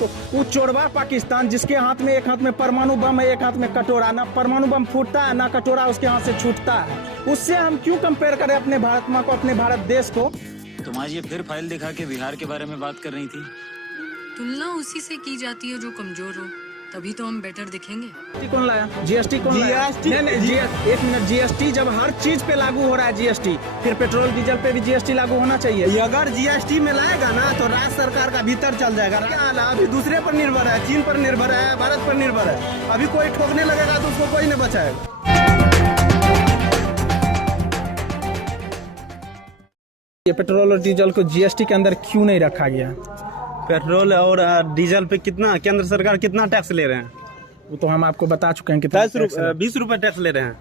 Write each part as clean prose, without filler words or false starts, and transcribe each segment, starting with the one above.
को, वो चोरवा पाकिस्तान जिसके हाथ में एक हाथ में परमाणु बम है, एक हाथ में कटोरा, ना परमाणु बम फूटता है ना कटोरा उसके हाथ से छूटता है। उससे हम क्यों कंपेयर करें अपने भारत माँ को, अपने भारत देश को। तुम आज ये फिर फाइल दिखा के बिहार के बारे में बात कर रही थी। तुलना उसी से की जाती है जो कमजोर हो, तभी तो हम बेटर दिखेंगे। जीएसटी कौन लाया? जीएसटी कौन लाया? नहीं, एक मिनट, जीएसटी जब हर चीज पे लागू हो रहा है जीएसटी, फिर पेट्रोल डीजल पे भी जीएसटी लागू होना चाहिए। अगर जीएसटी में लाएगा ना तो राज्य सरकार का भीतर चल जाएगा। क्या हाल है? अभी दूसरे पर निर्भर है, चीन पर निर्भर है, भारत पर निर्भर है। अभी कोई ठोकने लगेगा तो उसको कोई नहीं बचाएगा। ये पेट्रोल और डीजल को जीएसटी के अंदर क्यों नहीं रखा गया? पेट्रोल और डीजल पे कितना केंद्र सरकार कितना टैक्स ले रहे हैं? वो तो हम आपको बता चुके हैं कितना 20 रुपए टैक्स ले रहे हैं।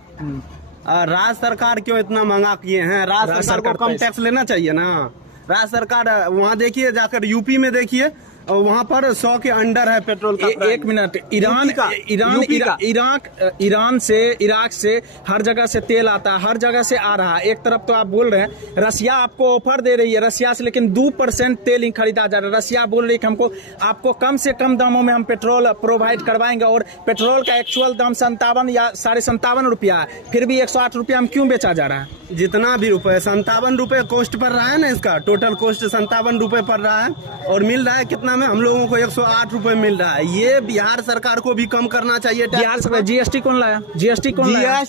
राज्य सरकार क्यों इतना महंगा किए हैं? राज्य सरकार को कम टैक्स लेना चाहिए ना। राज्य सरकार वहाँ देखिए, जाकर यूपी में देखिए, वहाँ पर 100 के अंडर है पेट्रोल का। एक मिनट, इराक से हर जगह से तेल आता है, हर जगह से आ रहा है। एक तरफ तो आप बोल रहे हैं रसिया आपको ऑफर दे रही है, रसिया से लेकिन 2% तेल ही खरीदा जा रहा है। रसिया बोल रही है कि आपको कम से कम दामों में हम पेट्रोल प्रोवाइड करवाएंगे, और पेट्रोल का एक्चुअल दाम 57 या 57.5 रुपया है, फिर भी 108 रुपया हम क्यों बेचा जा रहा है? जितना भी रुपए, 57 रुपए कॉस्ट पड़ रहा है ना, इसका टोटल कॉस्ट 57 रुपए पड़ रहा है, और मिल रहा है कितना में? हम लोगों को 108 रुपए मिल रहा है। ये बिहार सरकार को भी कम करना चाहिए। बिहार सरकार जीएसटी कौन लाया? जीएसटी कौन लाया?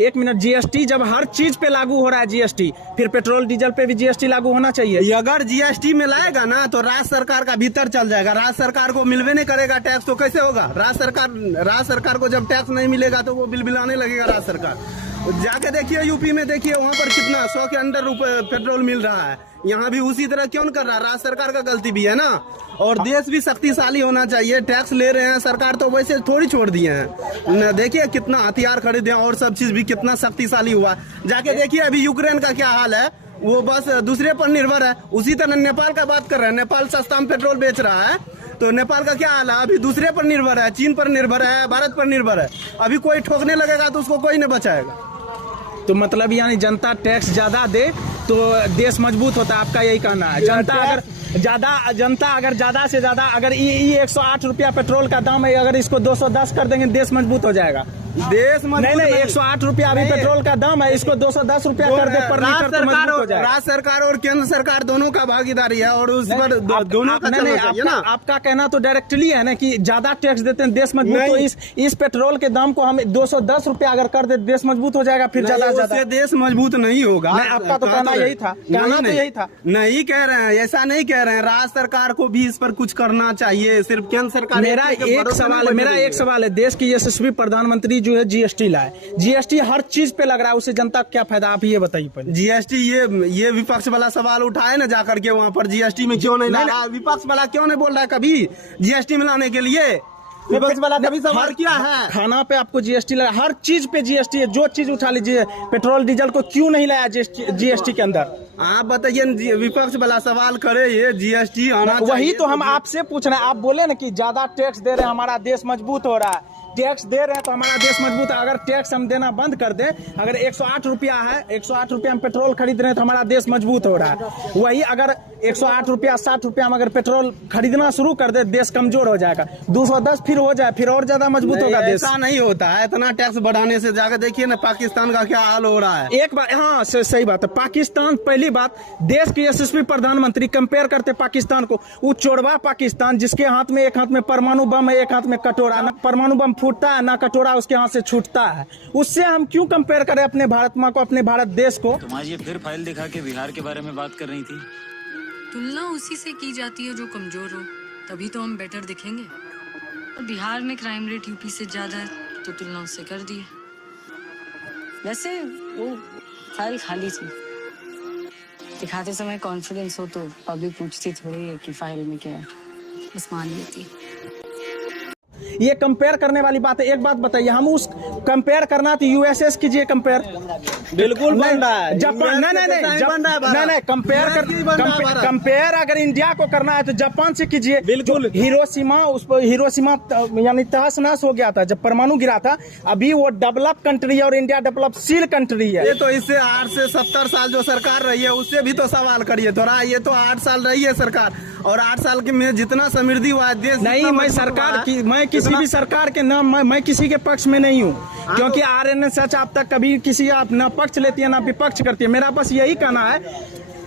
एक मिनट, जीएसटी जब हर चीज पे लागू हो रहा है जीएसटी, फिर पेट्रोल डीजल पे भी जीएसटी लागू होना चाहिए। अगर जीएसटी में लाएगा ना तो राज्य सरकार का भीतर चल जाएगा। राज्य सरकार को मिलवे नहीं करेगा टैक्स, तो कैसे होगा? राज्य सरकार को जब टैक्स नहीं मिलेगा तो वो बिल बिलाने लगेगा राज्य सरकार। जाके देखिए यूपी में, देखिए वहाँ पर कितना 100 के अंडर रुपए पेट्रोल मिल रहा है। यहाँ भी उसी तरह क्यों कर रहा है? राज्य सरकार का गलती भी है ना। और देश भी शक्तिशाली होना चाहिए। टैक्स ले रहे हैं सरकार तो वैसे थोड़ी छोड़ दिए हैं। देखिए कितना हथियार खरीदे और सब चीज भी कितना शक्तिशाली हुआ। जाके देखिए अभी यूक्रेन का क्या हाल है, वो बस दूसरे पर निर्भर है। उसी तरह नेपाल का बात कर रहे हैं, नेपाल सस्ता में पेट्रोल बेच रहा है, तो नेपाल का क्या हाल है? अभी दूसरे पर निर्भर है, चीन पर निर्भर है, भारत पर निर्भर है। अभी कोई ठोकने लगेगा तो उसको कोई नहीं बचाएगा। तो मतलब यानी जनता टैक्स ज्यादा दे तो देश मजबूत होता है, आपका यही कहना है? जनता अगर ज्यादा से ज्यादा, अगर ये 108 रुपया पेट्रोल का दाम है, अगर इसको 210 कर देंगे देश मजबूत हो जाएगा। देश नहीं, 108 रुपया अभी पेट्रोल का दाम है, इसको 210 रुपया कर दे पर लीटर तो मजबूत हो जाएगा। राज्य सरकार और केंद्र सरकार दोनों का भागीदारी है, और उस पर दोनों का चलना चाहिए ना। आपका कहना तो डायरेक्टली है ना कि ज्यादा टैक्स देते हैं देश मजबूत, तो इस पेट्रोल के दाम को हम 210 रुपया अगर कर दे देश मजबूत हो जाएगा। फिर ज्यादा देश मजबूत नहीं होगा। आपका तो कहना यही था, यही था। नहीं कह रहे हैं, ऐसा नहीं कह रहे हैं। राज्य सरकार को भी इस पर कुछ करना चाहिए, सिर्फ केंद्र सरकार। मेरा एक सवाल है, देश की यशस्वी प्रधानमंत्री जो है जीएसटी लाए, जीएसटी हर चीज पे लग रहा है, उससे जनता को क्या फायदा? आप ये बताइए पहले। जीएसटी ये विपक्ष वाला सवाल उठाए ना जाकर के वहाँ पर, जीएसटी में क्यों नहीं ला रहा? विपक्ष वाला क्यों नहीं बोल रहा है कभी जीएसटी में लाने के लिए? विपक्ष वाला कभी सवाल किया है? खाना पे आपको जीएसटी लगा, हर चीज पे जीएसटी है, जो चीज उठा लीजिए। पेट्रोल डीजल को क्यों नहीं लाया जीएसटी के अंदर? आप बताइए, विपक्ष वाला सवाल करे, ये जीएसटी आना चाहिए। वही तो हम आपसे पूछ रहे हैं। आप बोले ना कि ज्यादा टैक्स दे रहे हैं हमारा देश मजबूत हो रहा है। टैक्स दे रहे हैं तो हमारा देश मजबूत है। अगर टैक्स हम देना बंद कर दें, अगर 108 रुपया है, 108 रुपया हम पेट्रोल खरीद रहे हैं तो हमारा देश मजबूत हो रहा है। वही अगर 108 रुपया 60 रुपया हम अगर पेट्रोल खरीदना शुरू कर दे, देश कमजोर हो जाएगा। 210 फिर हो जाए, फिर और ज्यादा मजबूत होगा देश। ऐसा नहीं होता है, इतना टैक्स बढ़ाने से। जाकर देखिए ना पाकिस्तान का क्या हाल हो रहा है। एक बात, हाँ सही बात है। पाकिस्तान, पहली बात, देश के यशस्वी प्रधानमंत्री कंपेयर करते पाकिस्तान को, वो चोरवा पाकिस्तान जिसके हाथ में एक हाथ में परमाणु बम है, एक हाथ में कटोरा, ना परमाणु बम फूटता है ना कटोरा उसके हाथ से छूटता है। उससे हम क्यों कंपेयर करें अपने भारत माँ को, अपने भारत देश को? तुम आज ये फिर फाइल दिखा के बिहार के बारे में बात कर रही थी। तुलना उसी से की जाती है जो कमजोर हो, तभी तो हम बेटर दिखेंगे। और बिहार में क्राइम रेट यूपी से ज्यादा है, तो तुलना उससे कर दी है। वैसे वो फाइल खाली थी, दिखाते समय कॉन्फिडेंस हो तो पब्लिक पूछती थोड़ी है कि फाइल में क्या है, बस मान लेती। ये कंपेयर करने वाली बात है। एक बात बताइए, हम उस कंपेयर करना तो यूएसएस कीजिए कंपेयर। बिल्कुल बन रहा है जापान नहीं कंपेयर अगर इंडिया को करना है तो जापान से कीजिए। बिल्कुल। हिरोशिमा यानी तहस नहस हो गया था जब परमाणु गिरा था। अभी वो डेवलप कंट्री है और इंडिया डेवलपशील कंट्री है। ये तो इससे 8 से 70 साल जो सरकार रही है उससे भी तो सवाल करिए थोड़ा। ये तो 8 साल रही है सरकार और 8 साल के में जितना समृद्धि हुआ है देश नहीं, मैं सरकार की मैं किसी भी सरकार के नाम मैं किसी के पक्ष में नहीं हूँ, क्योंकि RNSH आप तक कभी किसी आप न पक्ष लेती है ना विपक्ष करती है। मेरा बस यही कहना है,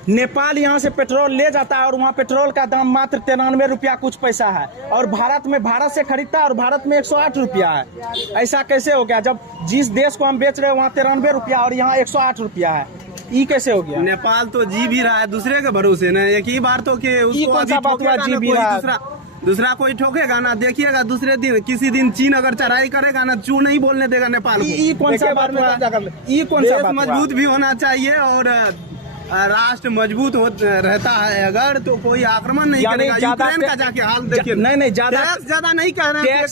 नेपाल यहाँ से पेट्रोल ले जाता है और वहाँ पेट्रोल का दाम मात्र 93 रुपया कुछ पैसा है, और भारत से खरीदता है और भारत में 108 रुपया है। ऐसा कैसे हो गया जब जिस देश को हम बेच रहे हैं वहाँ 93 रुपया और यहाँ 108 रुपया है? ये कैसे हो गया? नेपाल तो जी भी रहा है दूसरे के भरोसे न। एक ही बार तो के उसको कौन सा बात हुआ जी भी रहा है? दूसरा कोई ठोकेगा ना, देखिएगा दूसरे दिन किसी दिन चीन अगर चढ़ाई करेगा ना, चू नहीं बोलने देगा नेपाल को। ये कौन सा बात हुआ? ये कौन सा बात? मजबूत भी होना चाहिए और राष्ट्र मजबूत रहता है अगर तो कोई आक्रमण नहीं करेगा। यूक्रेन का जाके हाल देखिए। नहीं ज्यादा नहीं कह रहे हैं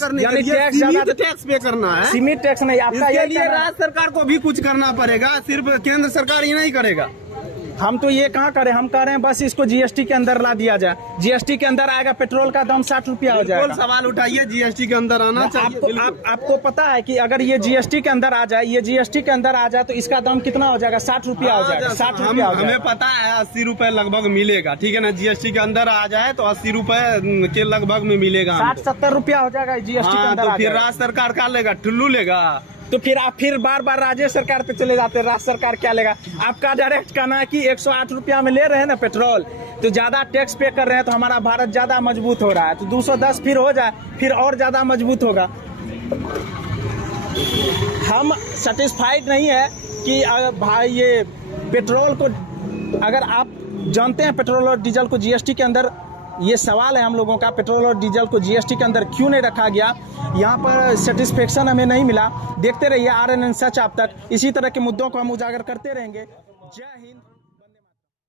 टैक्स पे करना है। सीमित टैक्स नहीं, आपका इसके लिए राज्य सरकार को भी कुछ करना पड़ेगा, सिर्फ केंद्र सरकार ही नहीं करेगा। हम तो ये कहाँ करें, हम कह रहे हैं बस इसको जीएसटी के अंदर ला दिया जाए। जीएसटी के अंदर आएगा, पेट्रोल का दाम 60 रुपया हो जाएगा। सवाल उठाइए, जीएसटी के अंदर आना चाहिए। आपको पता है कि अगर ये जीएसटी के अंदर आ जाए, तो इसका दाम कितना हो जाएगा? 60 रुपया हो जाएगा। 60 रुपया हमें पता है 80 रुपए लगभग मिलेगा, ठीक है ना। जीएसटी के अंदर आ जाए तो 80 रुपए के लगभग में मिलेगा। 60-70 रुपया हो जाएगा जीएसटी के अंदर। तो फिर राज्य सरकार का लेगा, टुल्लू लेगा। तो फिर आप बार बार राज्य सरकार पे चले जाते हैं, राज्य सरकार क्या लेगा? आपका डायरेक्ट कहना है कि 108 रुपया में ले रहे हैं ना पेट्रोल, तो ज्यादा टैक्स पे कर रहे हैं तो हमारा भारत ज्यादा मजबूत हो रहा है। तो 210 फिर हो जाए, फिर और ज्यादा मजबूत होगा। हम सेटिस्फाइड नहीं है कि भाई ये पेट्रोल को, अगर आप जानते हैं पेट्रोल और डीजल को जीएसटी के अंदर, ये सवाल है हम लोगों का, पेट्रोल और डीजल को जीएसटी के अंदर क्यों नहीं रखा गया? यहाँ पर सेटिस्फेक्शन हमें नहीं मिला। देखते रहिए RNSH आप तक, इसी तरह के मुद्दों को हम उजागर करते रहेंगे। जय हिंद।